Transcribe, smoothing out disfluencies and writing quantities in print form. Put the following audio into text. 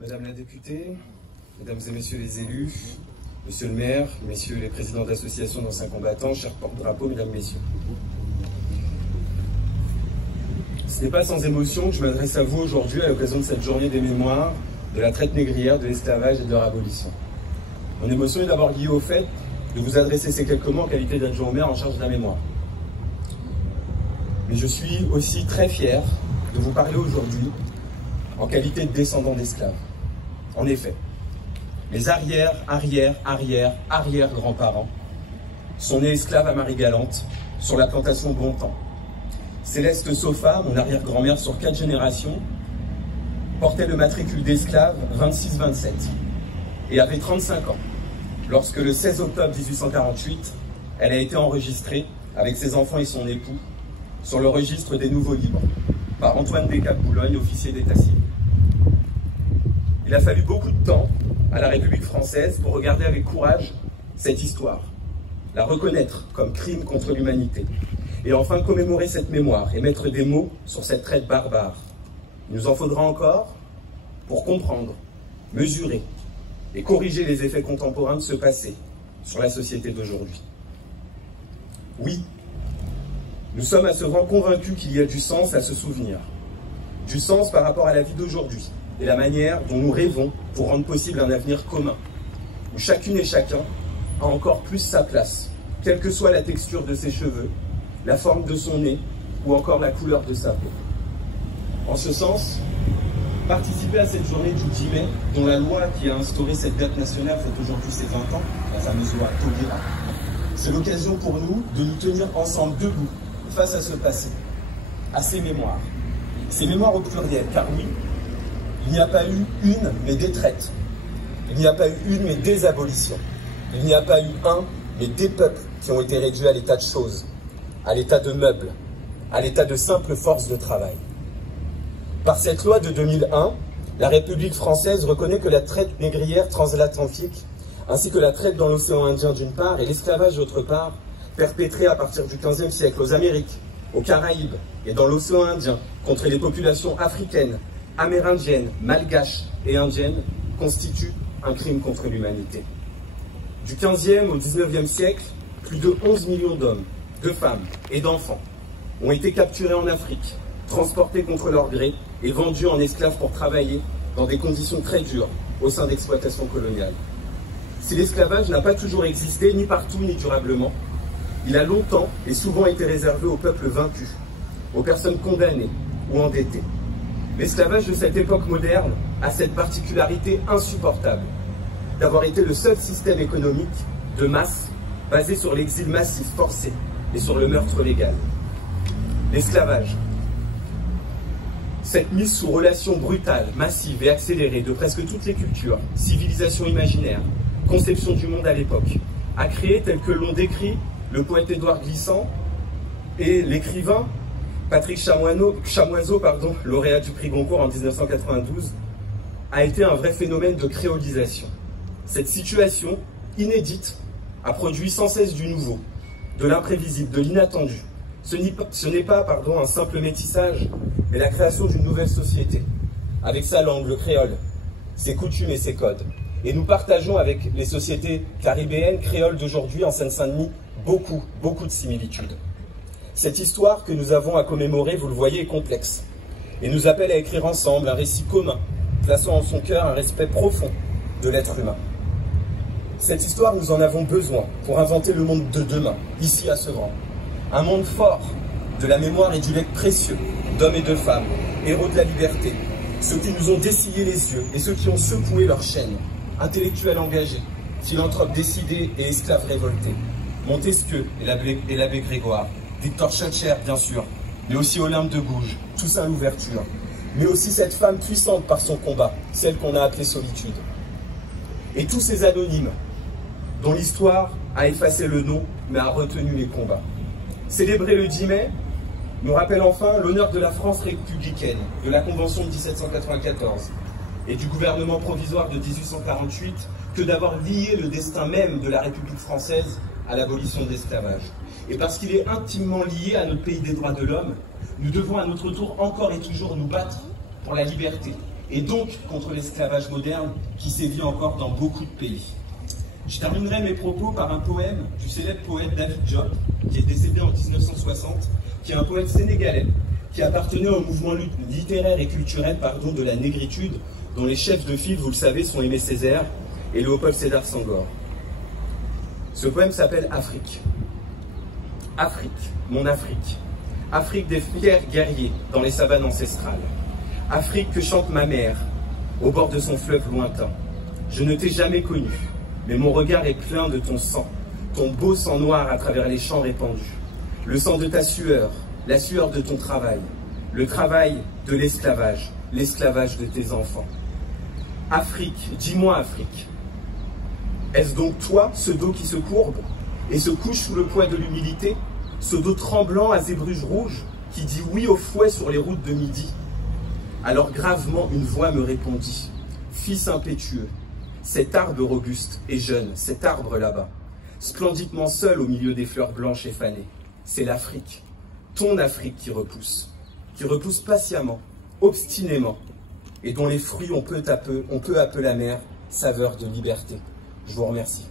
Madame la députée, mesdames et messieurs les élus, monsieur le maire, messieurs les présidents d'associations d'anciens combattants, chers porte-drapeaux, mesdames, messieurs. Ce n'est pas sans émotion que je m'adresse à vous aujourd'hui à l'occasion de cette journée des mémoires, de la traite négrière, de l'esclavage et de leur abolition. Mon émotion est d'abord liée au fait de vous adresser ces quelques mots en qualité d'adjoint au maire en charge de la mémoire. Mais je suis aussi très fier de vous parler aujourd'hui en qualité de descendant d'esclaves. En effet, mes arrière-grands-parents sont nés esclaves à Marie-Galante, sur la plantation Bontemps. Céleste Sofa, mon arrière-grand-mère sur 4 générations, portait le matricule d'esclave 26-27 et avait 35 ans, lorsque le 16 octobre 1848, elle a été enregistrée avec ses enfants et son époux sur le registre des nouveaux libres par Antoine Descapes-Boulogne, officier d'état civil. Il a fallu beaucoup de temps à la République française pour regarder avec courage cette histoire, la reconnaître comme crime contre l'humanité, et enfin commémorer cette mémoire et mettre des mots sur cette traite barbare. Il nous en faudra encore pour comprendre, mesurer et corriger les effets contemporains de ce passé sur la société d'aujourd'hui. Oui, nous sommes à ce rang convaincus qu'il y a du sens à se souvenir, du sens par rapport à la vie d'aujourd'hui et la manière dont nous rêvons pour rendre possible un avenir commun, où chacune et chacun a encore plus sa place, quelle que soit la texture de ses cheveux, la forme de son nez ou encore la couleur de sa peau. En ce sens, participer à cette journée du 10 mai, dont la loi qui a instauré cette date nationale fête aujourd'hui ses 20 ans, la fameuse loi Taubira, c'est l'occasion pour nous de nous tenir ensemble debout face à ce passé, à ces mémoires au pluriel, car oui, il n'y a pas eu une, mais des traites. Il n'y a pas eu une, mais des abolitions. Il n'y a pas eu un, mais des peuples qui ont été réduits à l'état de choses, à l'état de meubles, à l'état de simple force de travail. Par cette loi de 2001, la République française reconnaît que la traite négrière transatlantique, ainsi que la traite dans l'océan Indien d'une part et l'esclavage d'autre part, perpétrés à partir du XVe siècle aux Amériques, aux Caraïbes et dans l'océan Indien contre les populations africaines, amérindiennes, malgaches et indiennes, constituent un crime contre l'humanité. Du XVe au XIXe siècle, plus de 11 millions d'hommes, de femmes et d'enfants ont été capturés en Afrique, transportés contre leur gré et vendus en esclaves pour travailler dans des conditions très dures au sein d'exploitations coloniales. Si l'esclavage n'a pas toujours existé, ni partout, ni durablement, il a longtemps et souvent été réservé aux peuples vaincus, aux personnes condamnées ou endettées. L'esclavage de cette époque moderne a cette particularité insupportable d'avoir été le seul système économique de masse basé sur l'exil massif forcé et sur le meurtre légal. L'esclavage, cette mise sous relation brutale, massive et accélérée de presque toutes les cultures, civilisations imaginaires, conception du monde à l'époque, a créé, tel que l'ont décrit le poète Édouard Glissant et l'écrivain Patrick Chamoiseau, lauréat du prix Goncourt en 1992, a été un vrai phénomène de créolisation. Cette situation inédite a produit sans cesse du nouveau, de l'imprévisible, de l'inattendu. Ce n'est pas un simple métissage, mais la création d'une nouvelle société, avec sa langue, le créole, ses coutumes et ses codes. Et nous partageons avec les sociétés caribéennes, créoles d'aujourd'hui en Seine-Saint-Denis, beaucoup de similitudes. Cette histoire que nous avons à commémorer, vous le voyez, est complexe et nous appelle à écrire ensemble un récit commun, plaçant en son cœur un respect profond de l'être humain. Cette histoire, nous en avons besoin pour inventer le monde de demain, ici à Sevran. Un monde fort de la mémoire et du legs précieux d'hommes et de femmes, héros de la liberté, ceux qui nous ont dessillé les yeux et ceux qui ont secoué leurs chaînes, intellectuels engagés, philanthropes décidés et esclaves révoltés, Montesquieu et l'abbé Grégoire, Victor Schœlcher, bien sûr, mais aussi Olympe de Gouges, Toussaint Louverture, mais aussi cette femme puissante par son combat, celle qu'on a appelée Solitude. Et tous ces anonymes, dont l'histoire a effacé le nom, mais a retenu les combats. Célébrer le 10 mai nous rappelle enfin l'honneur de la France républicaine, de la Convention de 1794 et du gouvernement provisoire de 1848 que d'avoir lié le destin même de la République française à l'abolition de l'esclavage. Et parce qu'il est intimement lié à notre pays des droits de l'homme, nous devons à notre tour encore et toujours nous battre pour la liberté, et donc contre l'esclavage moderne qui sévit encore dans beaucoup de pays. Je terminerai mes propos par un poème du célèbre poète David Diop, qui est décédé en 1960, qui est un poète sénégalais, qui appartenait au mouvement littéraire et culturel de la négritude, dont les chefs de file, vous le savez, sont Aimé Césaire et Léopold Sédar Senghor. Ce poème s'appelle Afrique. Afrique, mon Afrique. Afrique des fiers guerriers dans les savanes ancestrales. Afrique que chante ma mère, au bord de son fleuve lointain. Je ne t'ai jamais connu, mais mon regard est plein de ton sang, ton beau sang noir à travers les champs répandus. Le sang de ta sueur, la sueur de ton travail, le travail de l'esclavage, l'esclavage de tes enfants. Afrique, dis-moi Afrique, est-ce donc toi, ce dos qui se courbe et se couche sous le poids de l'humilité, ce dos tremblant à zébruges rouges qui dit oui au fouet sur les routes de midi? Alors gravement une voix me répondit, fils impétueux, cet arbre robuste et jeune, cet arbre là-bas, splendidement seul au milieu des fleurs blanches et fanées, c'est l'Afrique, ton Afrique qui repousse patiemment, obstinément, et dont les fruits ont peu à peu la mer, saveur de liberté. Je vous remercie.